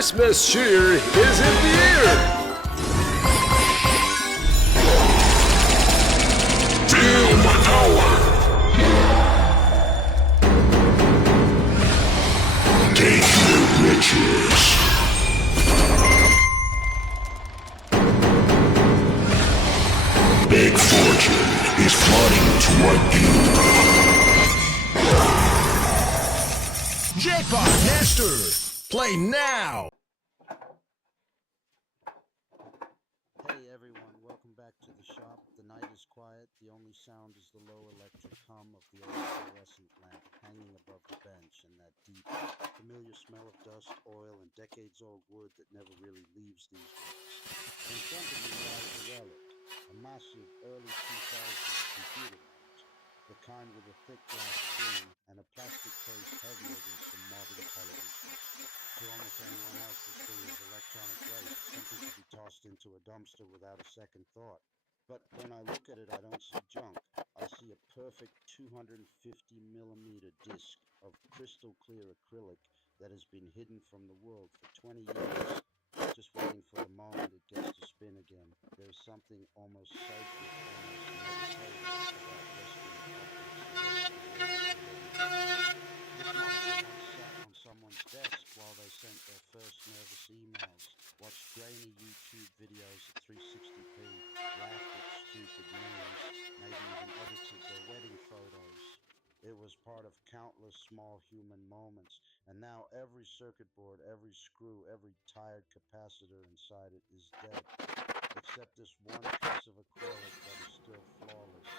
Christmas cheer is in the air! Feel my power! Take the riches! Big fortune is flooding toward you. Jackpot Master! Play now! Hey everyone, welcome back to the shop. The night is quiet, the only sound is the low electric hum of the old fluorescent lamp hanging above the bench and that deep, familiar smell of dust, oil, and decades-old wood that never really leaves these walls. In front of me lies a relic, a massive early 2000s computer monitor, the kind with a thick glass screen and a plastic case heavier than some modern televisions. To almost anyone else, this thing is electronic waste, something to be tossed into a dumpster without a second thought. But when I look at it, I don't see junk. I see a perfect 250mm disc of crystal clear acrylic that has been hidden from the world for 20 years, just waiting for the moment it gets to spin again. There's something almost sacred, almost meditative about rescuing objects the rest of the world has already done. This monitor once sat on someone's desk while they sent their first nervous emails, watched grainy YouTube videos at 360p, laughed at stupid memes, maybe even edited their wedding photos. It was part of countless small human moments, and now every circuit board, every screw, every tired capacitor inside it is dead, except this one piece of acrylic that is still flawless.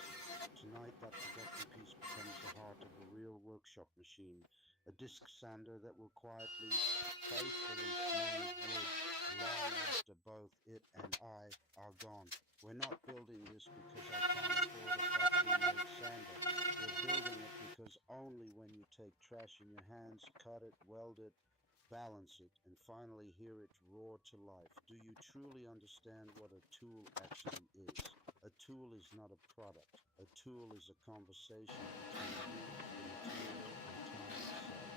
Tonight, that forgotten piece becomes the heart of a real workshop machine, a disc sander that will quietly, faithfully smooth wood long after both it and I are gone. We're not building this because I can't afford a factory-made sander. We're building it because only when you take trash in your hands, cut it, weld it, balance it, and finally hear it roar to life, do you truly understand what a tool actually is? A tool is not a product. A tool is a conversation between you, the material, and time itself.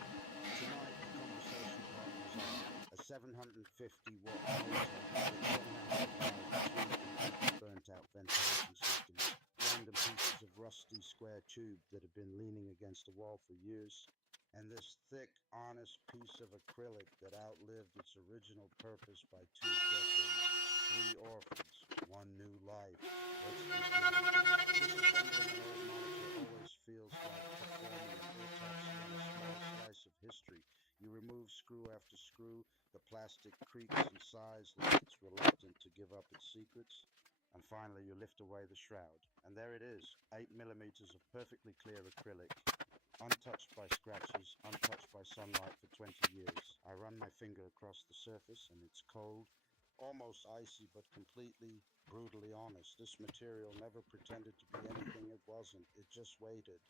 Tonight, the conversation partners are a 750-watt motor that somehow survived 3 burnt-out ventilation systems, random pieces of rusty square tube that have been leaning against a wall for years, and this thick, honest piece of acrylic that outlived its original purpose by 2 decades. 3 orphans, 1 new life. Let's begin. Disassembling an old monitor always feels like performing an autopsy on a small slice of history. You remove screw after screw, the plastic creaks and sighs like it's reluctant to give up its secrets. And finally, you lift away the shroud. And there it is, 8mm of perfectly clear acrylic, untouched by scratches, untouched by sunlight for 20 years. I run my finger across the surface and it's cold, almost icy, but completely, brutally honest. This material never pretended to be anything it wasn't. It just waited.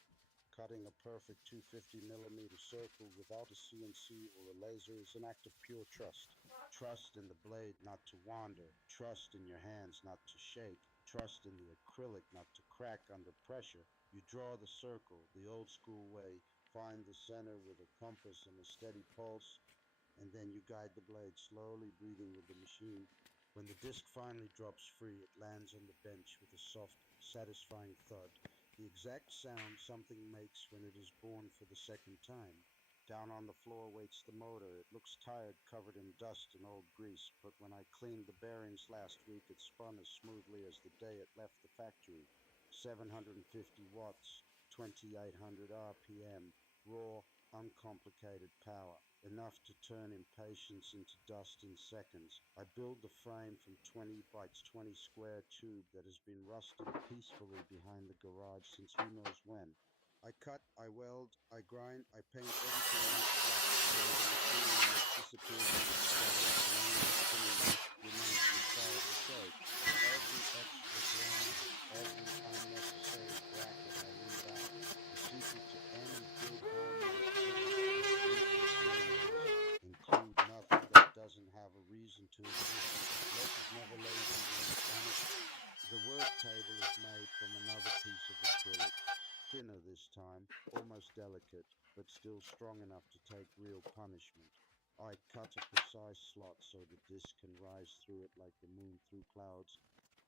Cutting a perfect 250mm circle without a CNC or a laser is an act of pure trust. Trust in the blade not to wander. Trust in your hands not to shake. Trust in the acrylic not to crack under pressure. You draw the circle, the old school way, find the center with a compass and a steady pulse, and then you guide the blade slowly, breathing with the machine. When the disc finally drops free, it lands on the bench with a soft, satisfying thud, the exact sound something makes when it is born for the second time. Down on the floor waits the motor. It looks tired, covered in dust and old grease, but when I cleaned the bearings last week, it spun as smoothly as the day it left the factory. 750 watts, 2800 RPM, raw, uncomplicated power, enough to turn impatience into dust in seconds. I build the frame from 20 by 20 square tube that has been rusting peacefully behind the garage since who knows when. I cut, I weld, I grind, I paint everything into black so the material disappears into the shadows and only the spinning disc remains beside the shape. Every extra ground, every unnecessary bracket I leave out. The secret to any good homemade tool is ruthless minimalism. Include nothing that doesn't have a reason to exist. Less is never lazy when it's honest. The work table is made from another piece of acrylic. Thinner this time, almost delicate, but still strong enough to take real punishment. I cut a precise slot so the disc can rise through it like the moon through clouds.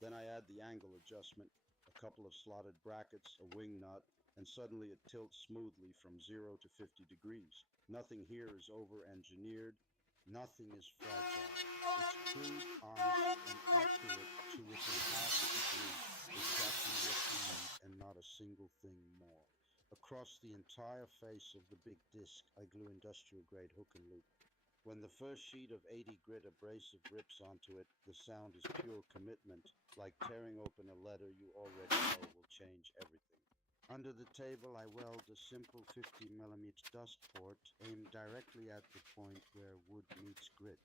Then I add the angle adjustment, a couple of slotted brackets, a wing nut, and suddenly it tilts smoothly from 0 to 50 degrees. Nothing here is over-engineered. Nothing is fragile. It's true, honest, and accurate to within half a degree, exactly what you need, and not a single thing more. Across the entire face of the big disc, I glue industrial-grade hook and loop. When the first sheet of 80 grit abrasive rips onto it, the sound is pure commitment, like tearing open a letter you already know will change everything. Under the table, I weld a simple 50mm dust port aimed directly at the point where wood meets grit.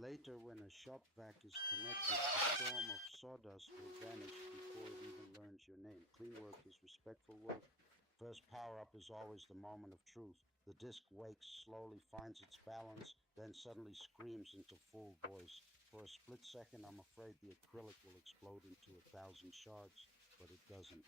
Later, when a shop vac is connected, the storm of sawdust will vanish before it even learns your name. Clean work is respectful work. First power-up is always the moment of truth. The disc wakes, slowly finds its balance, then suddenly screams into full voice. For a split second, I'm afraid the acrylic will explode into 1,000 shards, but it doesn't.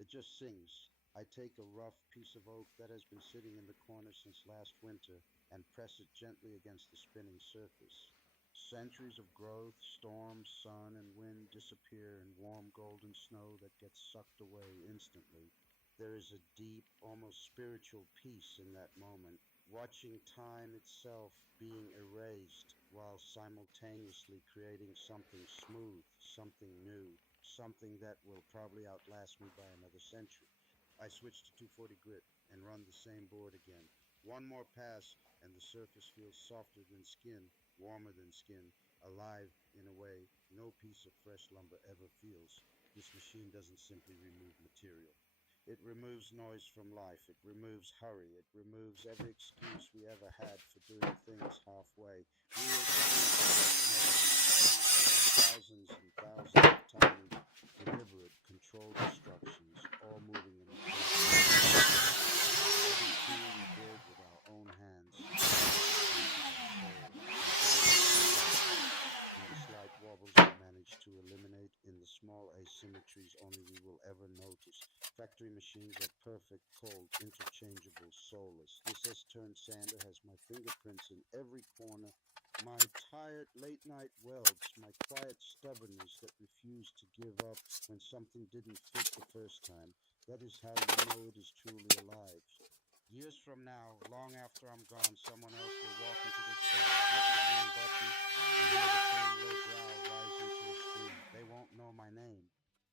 It just sings. I take a rough piece of oak that has been sitting in the corner since last winter and press it gently against the spinning surface. Centuries of growth, storm, sun, and wind disappear in warm golden snow that gets sucked away instantly. There is a deep, almost spiritual peace in that moment, watching time itself being erased while simultaneously creating something smooth, something new, something that will probably outlast me by another century. I switch to 240 grit and run the same board again. One more pass and the surface feels softer than skin, warmer than skin, alive in a way no piece of fresh lumber ever feels. This machine doesn't simply remove material. It removes noise from life. It removes hurry. It removes every excuse we ever had for doing things halfway. We are thousands and thousands of tiny, deliberate, controlled instructions, all moving in a every tool we build with our own hands. In the slight wobbles we manage to eliminate, in the small asymmetries only we will ever notice. Factory machines are perfect, cold, interchangeable, soulless. This S-turn sander has my fingerprints in every corner, my tired late-night welds, my quiet stubbornness that refused to give up when something didn't fit the first time. That is how you know it is truly alive. Years from now, long after I'm gone, someone else will walk into this shop, flip the green button, and hear the same low growl rise into a scream. They won't know my name.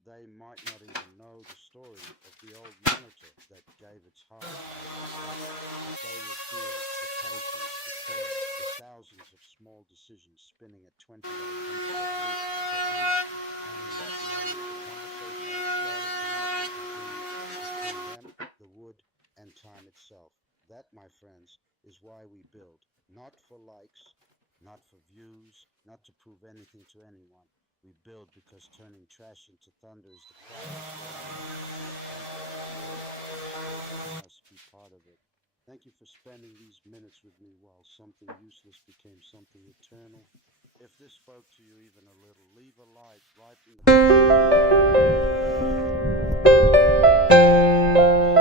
They might not even know the story of the old monitor that gave its heart to my success, but they will feel the patience, the care, the thousands of small decisions spinning at 20 meters per minute. And in that moment, the conversation started between them, the wood, and time itself. That, my friends, is why we build. Not for likes, not for views, not to prove anything to anyone. We build because turning trash into thunder is the quietest way must be part of it. Thank you for spending these minutes with me while something useless became something eternal. If this spoke to you even a little, leave a like right in the